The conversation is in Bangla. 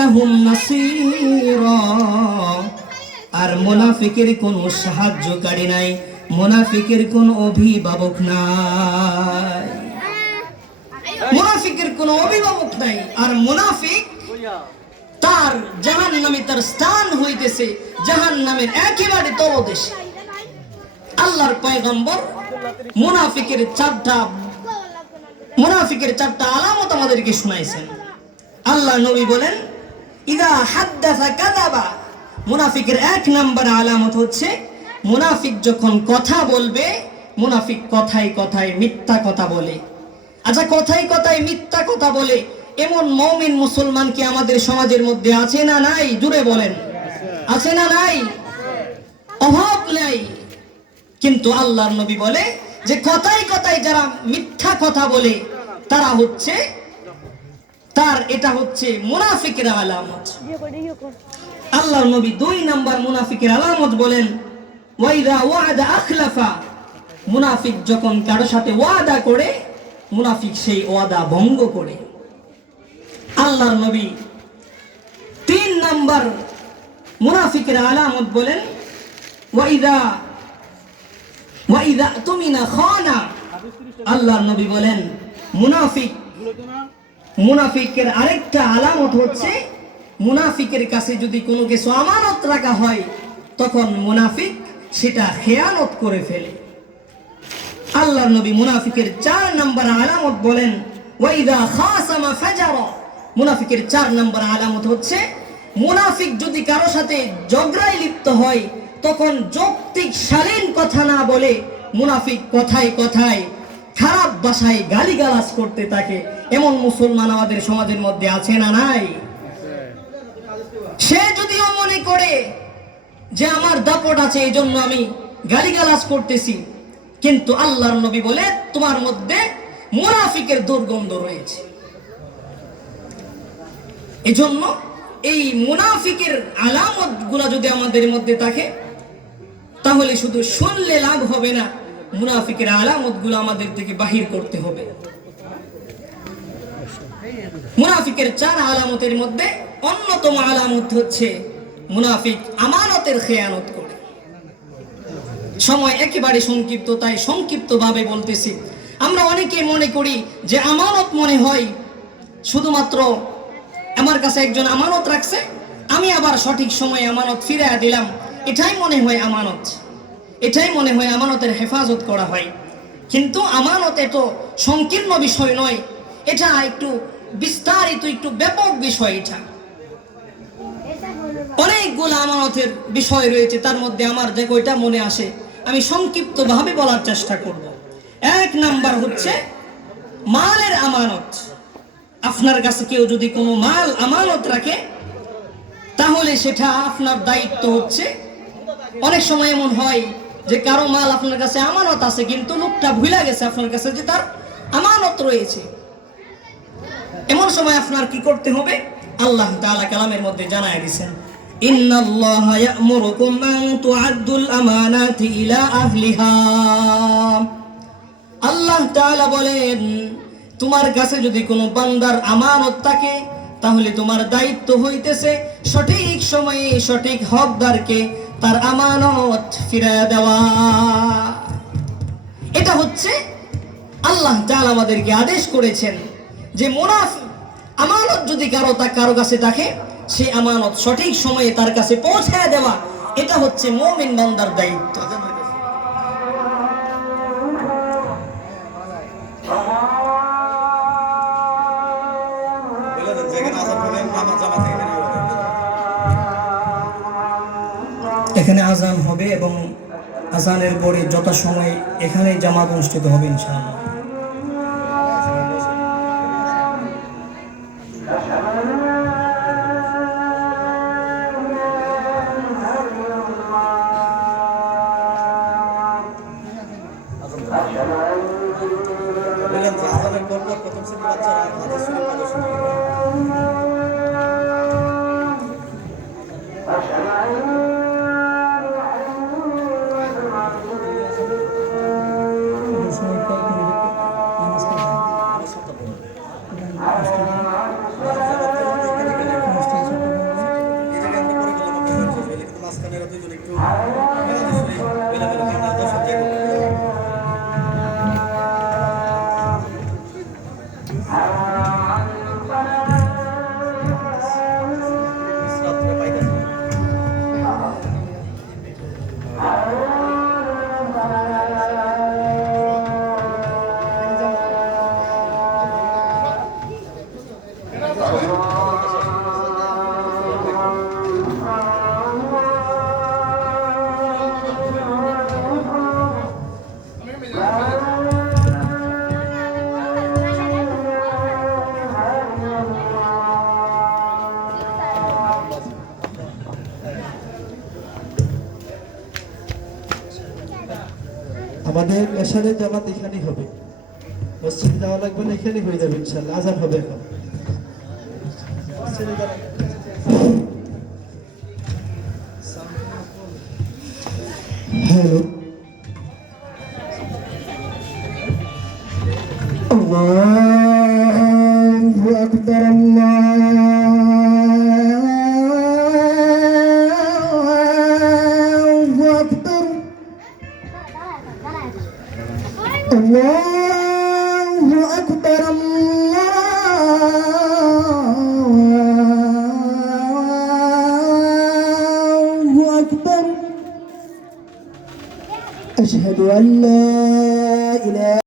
লাহুম নাসীরা, আর মুনাফিকের কোনো সাহায্যকারী নাই, মুনাফিকের কোনো অভিভাবক নাই, মুনাফিকের কোনো অভিভাবক নাই। আর মুনাফিক তার জাহান্নামে তার স্থান হইতেছে জাহান্নামের একেবারে তলদেশে। আল্লাহর পয়গম্বর মুনাফিকের চারটা আলামত আমাদেরকে শোনাইছেন। আল্লাহ নবী বলেন, ইদা হাদ্দাসা কাযাবা, মুনাফিকের এক নাম্বার আলামত হচ্ছে মুনাফিক যখন কথা বলবে, মুনাফিক কথায় কথায় মিথ্যা কথা বলে। আচ্ছা, কথায় কথায় মিথ্যা কথা বলে এমন মুমিন মুসলমান কি আমাদের সমাজের মধ্যে আছে না নাই? জুড়ে বলেন, আছে না নাই? অভাব নাই। কিন্তু আল্লাহর নবী বলে যে কথায় কথায় যারা মিথ্যা কথা বলে তারা হচ্ছে এটা হচ্ছে মুনাফিকের আলামত। আল্লাহর নবী 2 নাম্বার মুনাফিকের আলামত বলেন, ওয়াইদা ওয়াদা আখলাফা, মুনাফিক যখন কারো সাথে ওয়াদা করে মুনাফিক সেই ওয়াদা ভঙ্গ করে। আল্লাহর নবী 3 নাম্বার মুনাফিকের আলামত বলেন, ওয়াইদা তুমিনা খানা। আল্লাহর নবী বলেন মুনাফিকের আরেকটা আলামত হচ্ছে মুনাফিকের কাছে যদি কোনো কিছু আমানত রাখা হয় তখন মুনাফিক সেটা খেয়ানত করে ফেলে। আল্লাহর নবী মুনাফিকের 4 নাম্বার আলামত বলেন, ওয়াইদা খাসামা ফাজারা। মুনাফিকের 4 নাম্বার আলামত হচ্ছে মুনাফিক যদি কারো সাথে ঝগড়ায় লিপ্ত হয় তখন যৌক্তিক শালীন কথা না বলে মুনাফিক কথায় কথায় খারাপ ভাষায় গালিগালাজ করতে থাকে। এমন মুসলমান আমাদের সমাজের মধ্যে আছে না নাই? সে যদিও মনে করে যে আমার দাপট আছে এই জন্য আমি গালিগালাজ করতেছি, কিন্তু আল্লাহর নবী বলে তোমার মধ্যে মুনাফিকের দুর্গন্ধ রয়েছে। এজন্য এই মুনাফিকের আলামত গুলা যদি আমাদের মধ্যে থাকে তাহলে শুধু শুনলে লাভ হবে না, মুনাফিকের আলামত গুলো আমাদের থেকে বাহির করতে হবে। মুনাফিকের 4 আলামতের মধ্যে অন্যতম আলামত হচ্ছে মুনাফিক আমানতের খেয়ানত করে। সময় একেবারে সংক্ষিপ্ত, তাই সংক্ষিপ্ত ভাবে বলতেছি। আমরা অনেকে মনে করি যে আমানত মনে হয় শুধুমাত্র আমার কাছে একজন আমানত রাখছে, আমি আবার সঠিক সময়ে আমানত ফিরিয়ে দিলাম, এটাই মনে হয় আমানত, এটাই মনে হয় আমানতের হেফাজত করা হয়। কিন্তু আমানত এত সংকীর্ণ বিষয় নয়, এটা একটু বিস্তারিত, একটু ব্যাপক বিষয়। এটা অনেকগুলো আমানতের বিষয় রয়েছে, তার মধ্যে আমার যে কয়টা মনে আসে আমি সংক্ষিপ্ত ভাবে বলার চেষ্টা করব। 1 নাম্বার হচ্ছে মালের আমানত। আপনার কাছে কেউ যদি কোনো মাল আমানত রাখে তাহলে সেটা আপনার দায়িত্ব হচ্ছে। অনেক সময় এমন হয় যে কারো মাল আপনার কাছে আমানত আছে কিন্তু লোকটা ভুলে গেছে আপনার কাছে যে তার আমানত রয়েছে। এমন সময় আপনার কি করতে হবে? আল্লাহ তাআলা কালামের মধ্যে জানায় দিয়েছেন, ইন্নাল্লাহা ইয়া'মুরুকুম আন তু'আদ্দুল আমানাতি ইলা আহলিহা। আল্লাহ তাআলা বলেন, তোমার কাছে যদি কোনো বান্দার আমানত থাকে তাহলে তোমার দায়িত্ব হইতেছে সঠিক সময়ে সঠিক হকদারকে তার আমানত ফিরিয়ে দেওয়া। এটা হচ্ছে আল্লাহ তাআলা আমাদেরকে আদেশ করেছেন যে আমানত যদি কারো কাছে থাকে সে আমানত সঠিক সময়ে তার কাছে পৌঁছায় দেওয়া, এটা হচ্ছে মুমিন বান্দার দায়িত্ব। এখানে আজান হবে এবং আজানের পরে যথাসময়ে এখানেই জামাত অনুষ্ঠিত হবে ইনশাআল্লাহ। আমাদের এশারের জামাত এখানেই হবে, মসজিদে যাওয়া লাগবে না, এখানেই হয়ে যাবে ইনশাআল্লাহ। আজান হবে এখন। হ্যালো, আল্লাহু আকবার, আল্লাহু আকবার, আল্লাহু আকবার, আল্লাহু আকবার। আশহাদু আল্লা ইলাহা